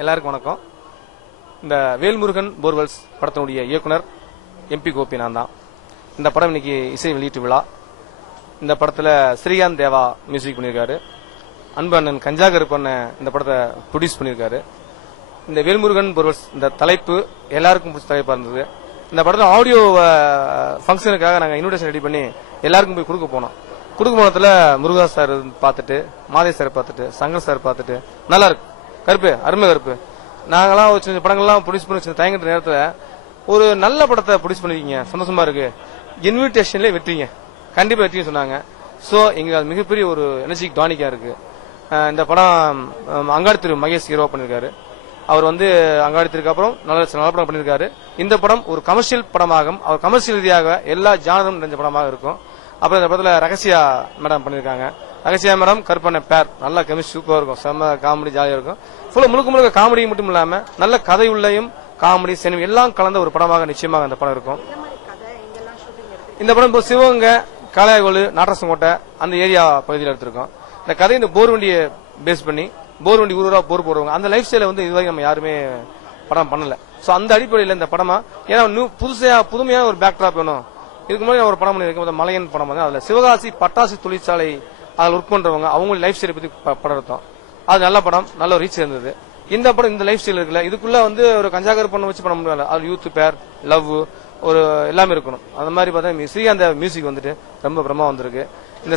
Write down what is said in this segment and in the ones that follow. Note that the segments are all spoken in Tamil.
எல்லாருக்கும் வணக்கம். இந்த வேல்முருகன் போர்வெல்ஸ் படத்தினுடைய இயக்குனர் எம்பி கோபி நான் தான். இந்த படம் இன்னைக்கு இசை வெளியீட்டு விழா. இந்த படத்துல ஸ்ரீகாந்த் தேவா மியூசிக் பண்ணியிருக்காரு. அன்பு அண்ணன் கஞ்சா கருப்பண்ண இந்த படத்தை ப்ரொடியூஸ் பண்ணியிருக்காரு. இந்த வேல்முருகன் போர்வெல்ஸ் இந்த தலைப்பு எல்லாருக்கும் பிடிச்ச தலைப்பா இருந்தது. இந்த படத்துல ஆடியோ ஃபங்க்ஷனுக்காக நாங்கள் இன்விடேஷன் ரெடி பண்ணி எல்லாருக்கும் போய் கொடுக்க போனோம். கொடுக்க போனதுல முருகா சார் பார்த்துட்டு, மாதே சார் பார்த்துட்டு, சங்கர் சார் பார்த்துட்டு நல்லா இருக்கு கருப்பு, அருமை கருப்பு. நாங்களாம் ஒரு சின்ன படங்கள்லாம் ப்ரொடியூஸ் பண்ணி தயங்கிற நேரத்தில் ஒரு நல்ல படத்தை ப்ரொடியூஸ் பண்ணிருக்கீங்க, சந்தோஷமா இருக்கு, இன்விடேஷன்லேயே வெற்றிங்க, கண்டிப்பா வெற்றின்னு சொன்னாங்க. ஸோ எங்களுக்கு அது மிகப்பெரிய ஒரு எனர்ஜிக் டானிக்கா இருக்கு. இந்த படம் அங்காடி திரு மகேஷ் ஹீரோ பண்ணிருக்காரு. அவர் அங்காடி திருக்கு அப்புறம் நல்ல படம் பண்ணிருக்காரு. இந்த படம் ஒரு கமர்ஷியல் படமாகும், அவர் கமர்ஷியல் ரீதியாக எல்லா ஜானரும் நிறைஞ்ச படமாக இருக்கும். அப்புறம் இந்த படத்துல ரகசியா மேடம் பண்ணிருக்காங்க. ரகசியா மேடம் கருப்பான பேர் நல்ல கெமிஸ்ட்ரி சூப்பரா இருக்கும், செம்ம காமெடி ஜாலியா இருக்கும். ஃபுல்லா முழுக்க காமெடி மட்டும் இல்லாம நல்ல கதை உள்ளயும் காமெடி சினிமா எல்லாம் கலந்த ஒரு படமாக நிச்சயமாக இந்த படம் இருக்கும். இந்த படம் இப்போ சிவகங்கை, காளையாகோடு, நாட்டரசங்கோட்டை அந்த ஏரியா பகுதியில் எடுத்திருக்கோம். இந்த கதை இந்த போர் வண்டியை பேஸ் பண்ணி போர் வண்டி ஊரூரா போர் போடுவாங்க, அந்த லைஃப் ஸ்டைல இதுவரைக்கும் நம்ம யாருமே படம் பண்ணல. சோ அந்த அடிப்படையில் இந்த படமா ஏன்னா புதுமையான ஒரு பேக்ட்ராப் வேணும். இதுக்கு முன்னாடி ஒரு படம் பண்ணிருக்கேன், மலையன் படம். அதுல சிவகாசி பட்டாசு தொழிற்சாலை அதில் ஒர்க் பண்றவங்க அவங்க லைஃப் ஸ்டைலை பத்தி படம் எடுத்தோம். அது நல்ல படம், நல்ல ரீச் இருந்தது. இந்த படம் இந்த லைஃப் ஸ்டைல் இருக்குல்ல, இதுக்குள்ள ஒரு கஞ்சாகர் பண்ண வச்சு பண்ண முடியல. அது யூத் பேர், லவ், ஒரு எல்லாமே இருக்கணும். அந்த மாதிரி பார்த்தா ஸ்ரீகாந்த் மியூசிக் ரொம்ப பிரமா வந்திருக்கு. இந்த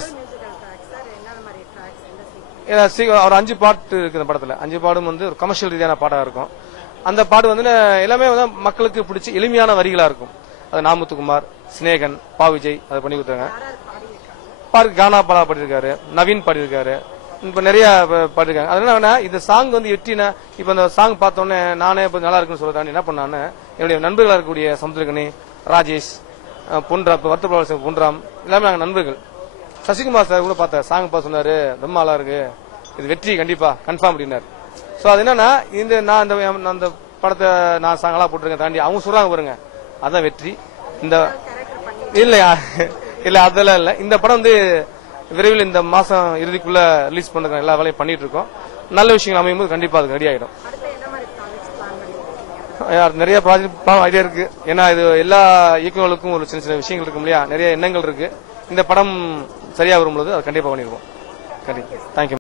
ஒரு 5 பாட்டு இருக்கு இந்த படத்துல. 5 பாடும் ஒரு கமர்ஷியல் ரீதியான பாடா இருக்கும். அந்த பாட்டு எல்லாமே மக்களுக்கு பிடிச்சி எளிமையான வரிகளா இருக்கும். அது நாமுத்துக்குமார், சினேகன், பா விஜய் அதை பண்ணி கொடுத்தாங்க. பாருக்கு கானா பாடா பாடிருக்காரு, நவீன் பாடிருக்காரு, இப்ப நிறைய பாடிருக்காங்க. அதனால இந்த சாங் வெற்றினா இப்ப இந்த சாங் பார்த்தோன்னே நானே நல்லா இருக்குன்னு சொல்ல என்ன பண்ணான்னு என்னுடைய நண்பர்களா இருக்கக்கூடிய சமுத்திரகனி, ராஜேஷ், பொன்ராம், வருத்தப்பட பொன்ராம் எல்லாமே நாங்க நண்பர்கள். சசிகுமார் சார் கூட பார்த்த சாங் பார்த்து சொன்னாரு, ரொம்ப நல்லா இருக்கு, இது வெற்றி கண்டிப்பா கன்ஃபார்ம் அப்படின்னாரு. சோ அது என்னன்னா நான் அந்த படத்தை நான் சாங்கலா போட்டிருக்கேன் தாண்டி அவங்க சொல்றாங்க பாருங்க, அதான் வெற்றி. இந்த இல்ல அதெல்லாம் இல்ல. இந்த படம் விரைவில் இந்த மாசம் இறுதிக்குள்ள ரிலீஸ் பண்றதுக்கு எல்லா வேலையும் பண்ணிட்டு இருக்கோம். நல்ல விஷயங்கள் அமையும் போது கண்டிப்பா அது ரெடி ஆயிடும். நிறைய ப்ராஜெக்ட் ஐடியா இருக்கு. ஏன்னா இது எல்லா இயக்குநர்களுக்கும் ஒரு சின்ன சின்ன விஷயங்கள் இருக்கும் இல்லையா, நிறைய எண்ணங்கள் இருக்கு. இந்த படம் சரியா வரும்போது அது கண்டிப்பா பண்ணிருக்கோம். கண்டிப்பா. தேங்க்யூ.